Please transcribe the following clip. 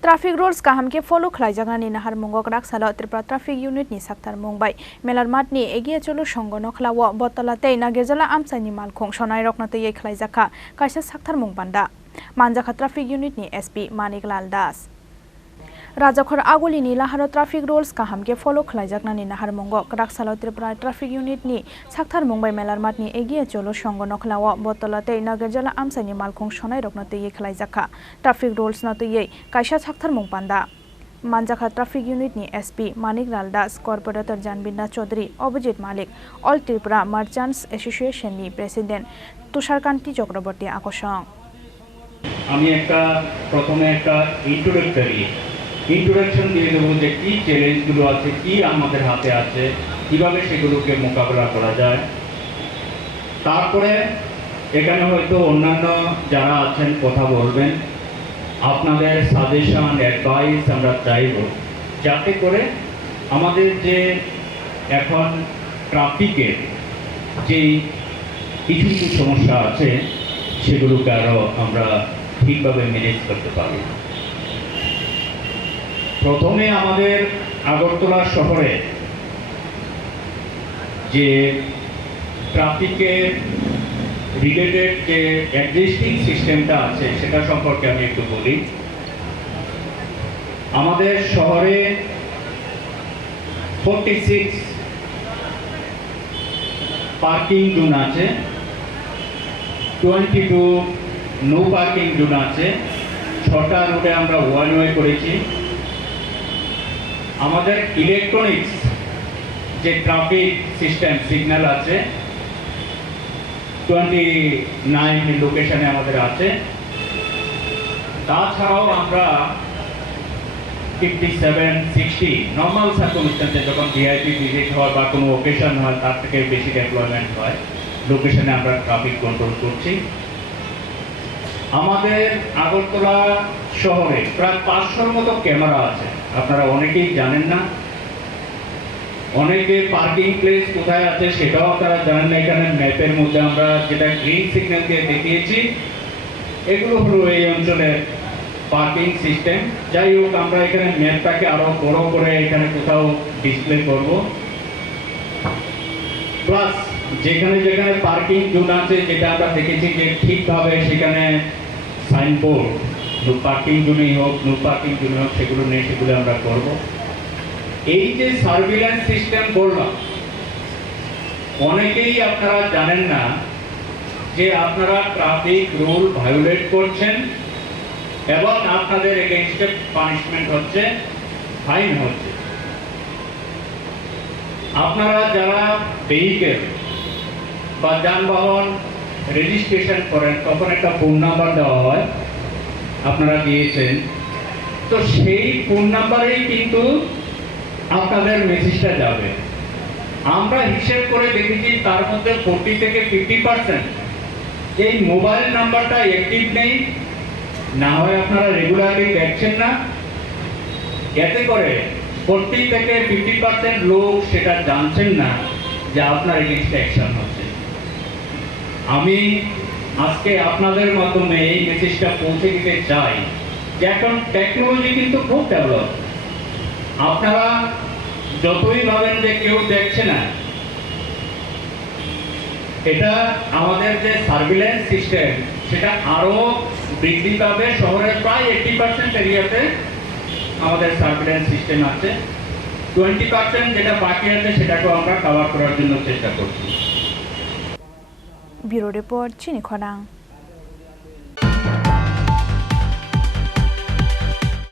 Traffic rules kaham ke follow Khlaijakha ni Nagerjala Kraksalo Tripura traffic unit ni Saktharmung bai melarmat ni egiye cholo songono khlawo Battala tei Nagerjala Amchaini Malkhung Sonairokno tei Khlaijakha Kaisa Saktharmung Panda Manjakha traffic unit ni SP Das Rajakhor aguli ni laharo traffic rules kaham ke follow Khlaijakha ni Nagerjala Kraksalo Tripura traffic unit ni Saktharmung bai melarmat ni egiye cholo songono khlawo Battala tei Nagerjala Amchaini Malkhung Sonairokno tei Khlaijakha traffic rules no tei Kaisa Saktharmung Panda Manjakha traffic unit ni SP Das Corporator Janbinda Chaudhary Opposite Malik All Tripura Merchants Association ni President Tusharkanti Chakraborty Akosong আমি একটা প্রথমে একটা introduction দিয়ে দেব যে কি চ্যালেঞ্জগুলো আছে কি আমাদের হাতে আছে কিভাবে সেগুলোকে মোকাবেলা করা যায় তারপরে এখানে হয়তো অন্যান্য যারা আছেন কথা বলবেন আপনাদের সাজেশন অ্যাডভাইস আমরা চাইব যাতে করে আমাদের যে এখন ট্রাফিকের যে কিছু সমস্যা আছে সেগুলোকে আরও আমরা ঠিকভাবে ম্যানেজ করতে পারি প্রথমে আমাদের আগরতলা শহরে যে ট্রাফিকের রিলেটেড যে এক্সিস্টিং সিস্টেমটা আছে সেটা সম্পর্কে আমি একটু বলি আমাদের শহরে 46 পার্কিং জোন আছে 22 নো পার্কিং জোন আছে 6টা রোডে আমরা ওয়ান ওয়ে করেছি আমাদের ইলেকট্রনিক্স যে ট্রাফিক সিস্টেম সিগন্যাল আছে 29 লোকেশনে আমাদের আছে তাছাড়াও আমরা 57 60 নর্মাল সার্কামস্ট্যান্সে যখন ভিআইপি ভিজিট হয় বা কোনো ওকেশন হয় তার থেকে বেশি ডেভেলপমেন্ট হয় লোকেশনে আমরা ট্রাফিক কন্ট্রোল করছি আমাদের আগরতলা শহরে প্রায় 500-র মতো ক্যামেরা আছে আপনারা অনেকেই জানেন না অনেকে পার্কিং প্লেস কোথায় আছে সেটাও আপনারা জানেন না এখানে ম্যাপের মধ্যে আমরা যেটা গ্রিন সিগন্যাল দিয়ে দেখিয়েছি এগুলো হলো এই অঞ্চলের পার্কিং সিস্টেম যাই হোক আমরা এখানে ম্যাপটাকে আরো বড় করে এখানে কোথাও ডিসপ্লে করব প্লাস যেখানে যেখানে পার্কিং জোন আছে যেটা আমরা দেখেছি যে ঠিকভাবে সেখানে সাইনবোর্ড নো পার্কিং জোনই হোক নো পার্কিং জোন হোক সেগুলো নেই সেগুলো আমরা করব এই যে সার্ভিল্যান্স সিস্টেম বললাম অনেকেই আপনারা জানেন না যে আপনারা ট্রাফিক রুল ভায়োলেট করছেন এবং আপনাদের এগেইনস্টে পানিশমেন্ট হচ্ছে ফাইন হচ্ছে আপনারা যারা ভেহিকেল বা যানবাহন রেজিস্ট্রেশন করেন তখন একটা ফোন নাম্বার দেওয়া হয় আপনারা দিয়েছেন তো সেই ফোন নাম্বারেই কিন্তু আপনাদের মেসেজটা যাবে আমরা হিসেব করে দেখেছি তার মধ্যে 40 থেকে 50% এই মোবাইল নাম্বারটা অ্যাক্টিভ নেই না হয় আপনারা রেগুলারলি দেখছেন না এতে করে 40 থেকে 50% লোক সেটা জানছেন না যে আপনার এগেইনস্টে অ্যাকশন হচ্ছে আমি আজকে আপনাদের মাধ্যমে এই মেসেজটা পৌঁছে দিতে চাই যে এখন টেকনোলজি কিন্তু খুব ডেভেলপ আপনারা যতই ভাবেন যে কেউ দেখছে না এটা আমাদের যে সার্ভিল্যান্স সিস্টেম সেটা আরো বৃদ্ধি পাবে শহরের প্রায় 80% এরিয়াতে আমাদের সার্ভিল্যান্স সিস্টেম আছে 20% যেটা বাকি আছে সেটাকেও আমরা কভার করার জন্য চেষ্টা করছি ব্যুরো রিপোর্ট চিনি খরাং।